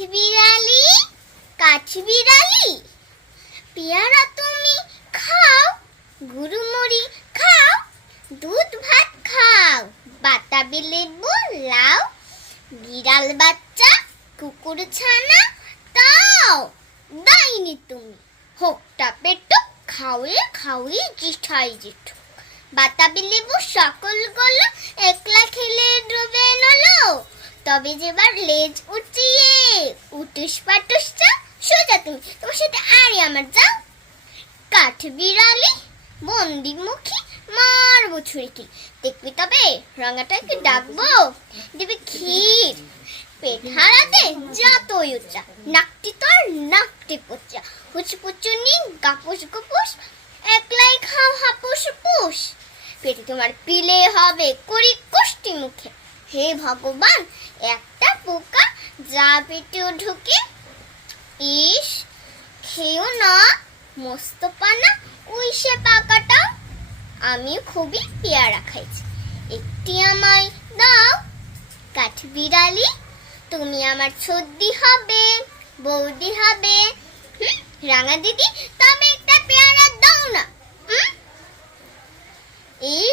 কাঠবিড়ালি কাঠবিড়ালি পেয়ারা তুমি খাও, গুরুমুড়ি খাও, দুধ ভাত খাও, বাতাবি লেবু লাও, বিড়াল বাচ্চা কুকুর ছানা তাও দাইনি তুমি, হোকটা পেটুক খাওয়ে খাওয়ে জিঠাই জেঠু, বাতাবি লেবু সকল গুলো একলা খেলে ডুবে নলো, তবে যেবার লেজ উঠিয়ে উটুস পাটুস চা সোজা তুমি, তোমার সাথে আরে আমার যাও। কাঠবিড়ালি বন্দি মুখী মারবো ছুরিকি, দেখবি তবে রাঙাটাকে ডাকবো, দিবি ক্ষীর, পেট হারাতে যতই উচ্চা, নাকটি তোর নাকটি পোচা, হুচপুচুনি গাপুস গুপুস, একলাই খাও হাপুস পুস, পেটে তোমার পিলে হবে করি কষ্টি মুখে, হে ভগবান একটা পোকা যা পেটেও ঢুকে, ইস খেও না মস্ত পানা উইসে পাকাটা, আমি খুবই পেয়ারা খাইছি, একটি আমায় দাও। কাঠবিড়ালি তুমি আমার ছদ্দি হবে, বৌদি হবে, রাঙা দিদি তবে একটা পেয়ারা দাও না। এই